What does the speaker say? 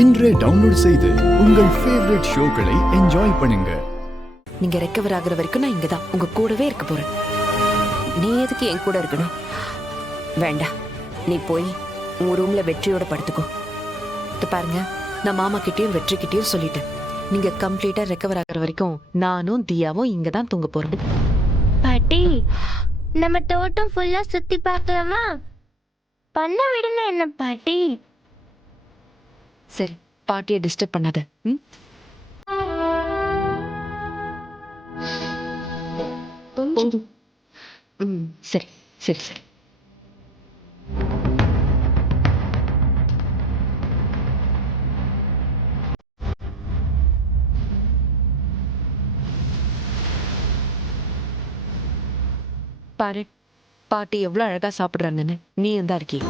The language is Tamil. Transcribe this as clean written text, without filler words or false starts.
இன்றே டவுன்லோட் செய்து உங்கள் ஃபேவரட் ஷோக்களை என்ஜாய் பண்ணுங்க. நீங்க ரெக்கவர் ஆகுற வரைக்கும் நான் இங்கதான் உங்க கூடவே இருக்க போறேன். நீ எதுக்கு என் கூட இருக்கணும்? வேண்டாம், நீ போய் உங்க ரூம்ல வெற்றியோட படுத்துக்கோ. இது பாருங்க, நான் மாமா கிட்டயும் வெற்றி கிட்டயும் சொல்லிட்டேன். நீங்க கம்ப்ளீட்டா ரெக்கவர் ஆகுற வரைக்கும் நானும் தியாவும் இங்க தான் தூங்க போறோம். பாட்டி, நம்ம தோட்டம் ஃபுல்லா சுத்தி பார்க்கலாமா? பண்ண விடுங்க என்ன பாட்டி. சரி, பாட்டியை டிஸ்டர்ப் பண்ணாத. ம்? சரி சரி சரி. பாரு, பாட்டி எவ்வளவு அழகா சாப்பிடுறாங்கன்னு. நீ தான் இருக்கி.